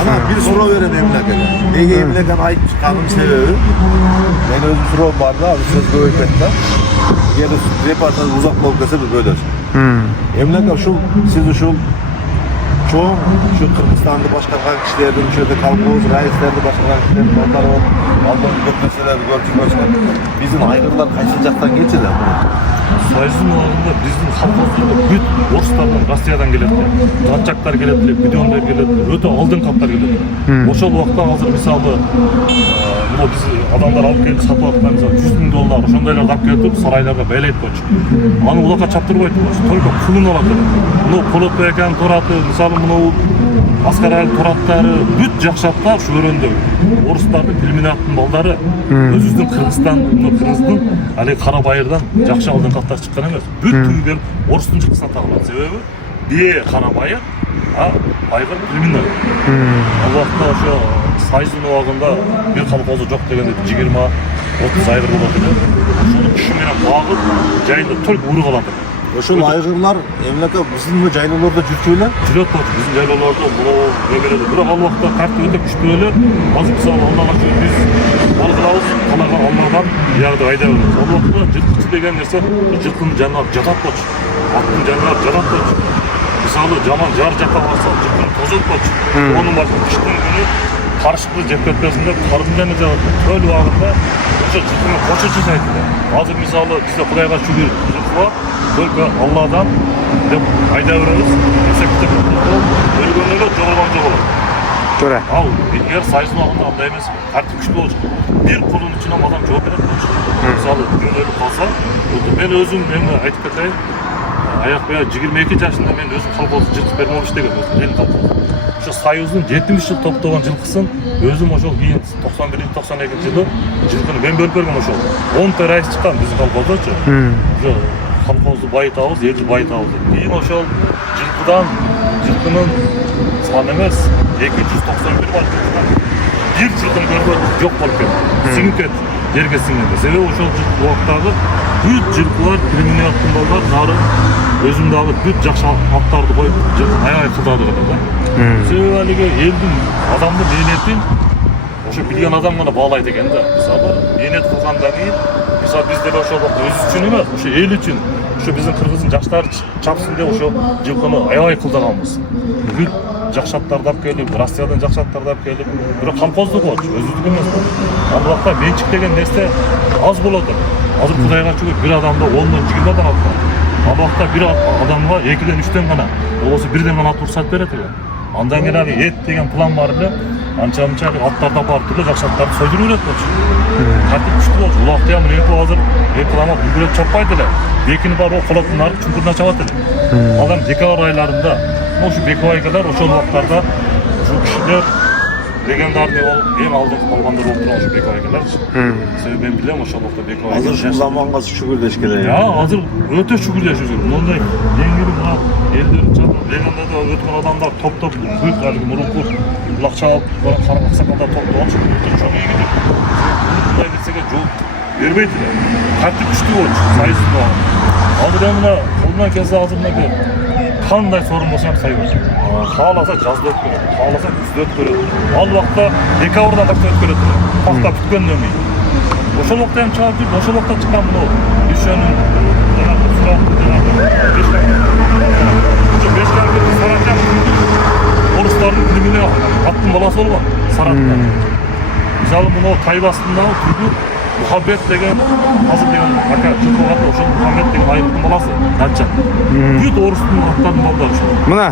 Ana bir soru veren emlakete. Nege emlakan ayıp çıkanın sebebi? Ben özüm soru vardı abi söz böylekte. Yine reportaj uzak olup gelse bir böyle. Emlaka şu siz şu çoğun şu Kırgızistan'da başkaran kişilerden şöyle kalkıyoruz, reislerde başkaran kişilerden onlar var. Allah'ın çok meseleleri görüşmek bizim ayrılar kaçacaktan geçiler. Sayısının oranında bizim halkımızda büyük Oruslardan, Rusya'dan gelediler. Dağçaklar gelediler, bidonlar gelediler, öte aldın kaplar gelediler. Oşol vakta hazır misalı biz adamlar alıp gelip satı vaktinden mesela $100.000 ошондайларды алып келип сарайларга байлайт болчу. Аны улакка чаптырбайт болчу. Только пулун алат. Мына Полотбек экенин тураты, мисалы мына Аскаралдын тураттары бүт жакшаттар ушу өрөндө. Орустардын Пельменаттын балдары өзүбүздүн Кыргыздын али Кара Байырдан жакшы алдын каттар чыккан эмес. Бүт түгүл орустун жылкысына тагылат. Себеби бие Кара Байыр, а Байгыр Пельменат. Ал убакта ошо Сайыздын убагында бир колхозу жок дегенде 20-30 айгыр болот эле. Ошону күшү менен багып, жайында только уру калат. Ошол айгырлар эмлака биздин жайлоолордо жүрчү эле? Жүрөт болчу, биздин жайлоолордо муну эмеледи. Бирок ал убакта карты өтө күчтүү эле. Азыр мисалы Аллага шүгүр биз бал кылабыз, талага алмадан биягы айдап беребиз. Ал убакта жылкычы деген нерсе жылкынын жанына жатат болчу. Аттын жанына жатат болчу. Мисалы жаман жар жакка барса жылкын тозот болчу. Онун башка кыштын күнү карышыкты жеп кетпесин деп кардын жана төл убагында ошо жылкыны кошо жасайтты. Азыр мисалы бизде Кудайга шүгүр жылкы бар, только Алладан деп айдап беребиз. Эсептеп өлгөн эле жогоргон жок болот. Туура. Ал эгер сайыздын убагында андай эмес, карты күчтүү болчу. Бир колдун ичинен адам жооп берет болчу. Мисалы күн өлүп калса, мен өзүм эми айтып кетейин. Аяк бая 22 жашында мен өзүм колхозду жылкы бермек иштегем өзүм колхоз. Ошо Союздун 70 жыл топтогон жылкысын өзүм ошол кийин 91-92 жылы жылкыны мен бөлүп бергем ошол. 10 та райыс чыккан биздин колхоздочу. Ошо колхозду байытабыз, элди байытабыз. Кийин ошол жылкынын саны эмес 291 бар жылкыдан. Бир жылкын көргөн жок болуп кетти. Сиңип кетти. Жерге сиңди. Себеби ошол убактагы бүт жылкылар Пельменаттын балдар нары өзүм дагы бүт жакшы аттарды коюп жылкын аябай кылдады да. Себеби алиги элдин адамдын мээнетин ошо билген адам гана баалайт экен да. Мисалы мээнет кылгандан кийин мисалы биз деле ошол өз үчүн эмес, ошо эл үчүн, ошо биздин кыргыздын жаштары чапсын деп ошо жылкыны аябай кылдаганбыз. Бүт жакшы аттарды алып келип, Россиядан жакшы аттарды алып келип, бирок колхоздук болчу, өзүбүздүк эмес. Ал убакта менчик деген нерсе аз болот эле. Азыр Кудайга шүгүр бир адамда 10-20 адам ат бар. Ал убакта бир адамга 2-3 гана, болбосо 1 гана ат уруксат берет эле. Андан кийин али эт деген план бар эле. Анча-мынча аттарды апарып эле жакшы аттарды сойдуруп берет болчу. Тартип күчтүү болчу. Улакта ham азыр реклама бүгүрөп чаппайт эле. Бекини бар о колоттун наркы чуңкуруна чабат эле. Ал эми декабрь айларында ошо бекбайкалар ошол убактарда ушул кишилер легендарный болуп эң алдыңкы калгандар болуп турган ошо бекбайкалар. Себеби мен билем ошол убакта бекбайкалар. Азыр ушул заманга шүгүрлеш керек. Азыр өтө шүгүрлешип жүр. Мондай деңгээлде мына элдердин чатында легендада өткөн адамдар топтоп бүт алгы мурунку булакча алып карак аксакалдар топтоп алып өтө чоң ийгиди. Мындай нерсеге жооп бербейт эле. Тартип күчтүү болчу сайыздын убагында. Азыр мына колунан келсе азыр мына кандай сорун болсо ham сайбыз. Кааласа жазда өткөрөт, кааласа күздө өткөрөт. Ал убакта декабрдан баштап өткөрөт. Пахта бүткөндөн кийин. Ошол убакта ham чыгып жүрдү, ошол убакта чыккан бул Дүйшөнүн Бешкарбек Саратжан орустардын күнүнө аттын баласы болгон Саратта. Мисалы мына Тайбастындагы түргү Мухаммед деген азыр деген ака жылкыга ошол Мухаммед деген айылдын баласы Дача. Бүт орустун аттарын балдары ошол. Мына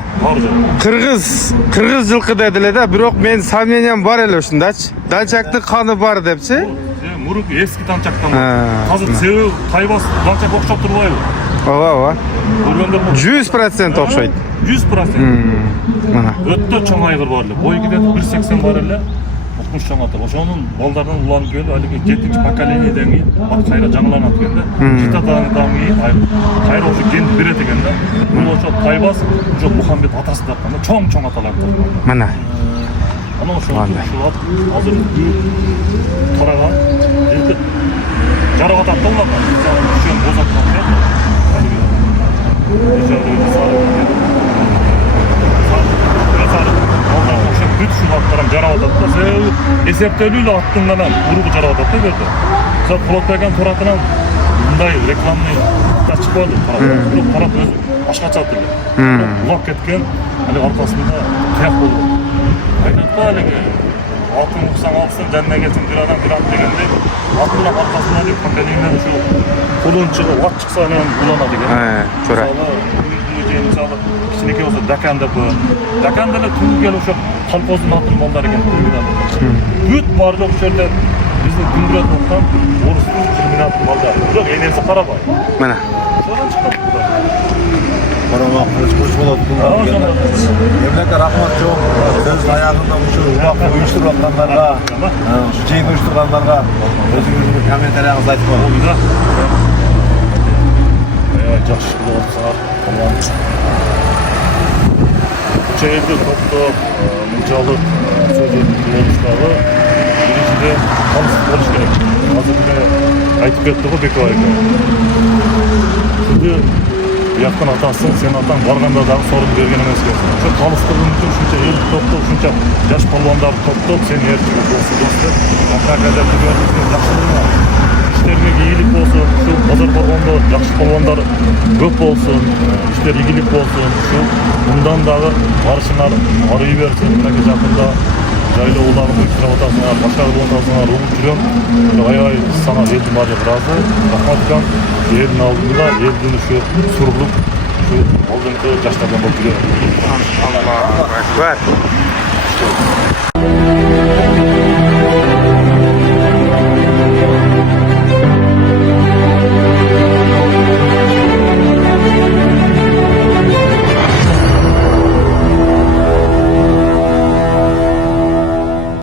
кыргыз жылкы дедиле да, бирок мен сомнениям бар эле ушундачы. Данчактын каны бар депчи. Мурунку эски данчактан бар. Азыр себеби Тайбас данчак окшоп турбайбы? Ооба. 100% окшойт. 100%. Өтө чоң айгыр бар эле. Бой кетет 180 бар эле. Укмуш чоң аты. Ошонун балдарынан уланып келип, алиги 7-чи поколенияден кийин ат кайра жаңыланат экен да. Житадан кийин кайра ошо кенди берет экен да. Бул ошо Тайбас, ошо Мухаммед атасы тарткан да, чоң аталар тарткан. Мына. Ана ошо ат азыр тараган. Жарабат ат болгон. Ошон бозаткан да. Алиги бүт шулар жарап атат да. Себеби эсептелүү эле аттын гана уругу жарап атат да көрдү. Mesela Polatbek'in Torat'ından bunday reklamlı da çıkmadı Torat. Bırak Torat özü başka atıldı. Ulak ketken hani arkasında kıyak oldu. Aynatta haligi altın okusan alsın, canına gelsin bir adam degende altının arkasında bir kampanyayla şu kulun çıkıp at çıksa hemen kullanады ekan. To'ra. Misалы kichkineke bo'lsa dakanda bu. Dakandalar tungi kelib o'sha kolxozning aql mollari ekan. Büt bor yo'q shu yerda bizni Gündürat o'qdan O'risning kriminal mallar. Yo'q, enesi Qarabay. Mana. So'dan chiqib turdi. Qarama qilish bo'ladi bunlar. Emlakka rahmat çok. Siz ayağından şu ulak uyuşturganlarga, şu çeyin uyuşturganlarga özünüzün kommentariyangizdi aytib qo'ying. Oldu da. Yaxshi bo'lsa, tamam. Çeyirde toplu buncalık sözlerin oluşları birincide kalısı oluş gerek. Hazırda aytıp ketdi bu Bekoy'a. Şimdi yakın atasın, sen atan varganda da sorun bergen emas ekansan. Şu kalıstığın için şuncha el toplop, şuncha yaş polvonlar toplop, sen her türlü olsun dostlar. Antakya'da tugördükten yaxşılığına. İşlerine iyilik olsun, şu pazar borganda yaxşı polvonlar köp olsun, işler iyilik olsun, şu bundan dağı barışınar arayı versin, belki yakında jaylı oğlanı uyuşturup atasına, başarılı oğlanasına ruhu çürüyorum. Ay sana eldim var ya razı, rahmatkan yerin aldığında yerini şu surulup, şu aldığında yaşlardan bakıyor. Allahu Ekber.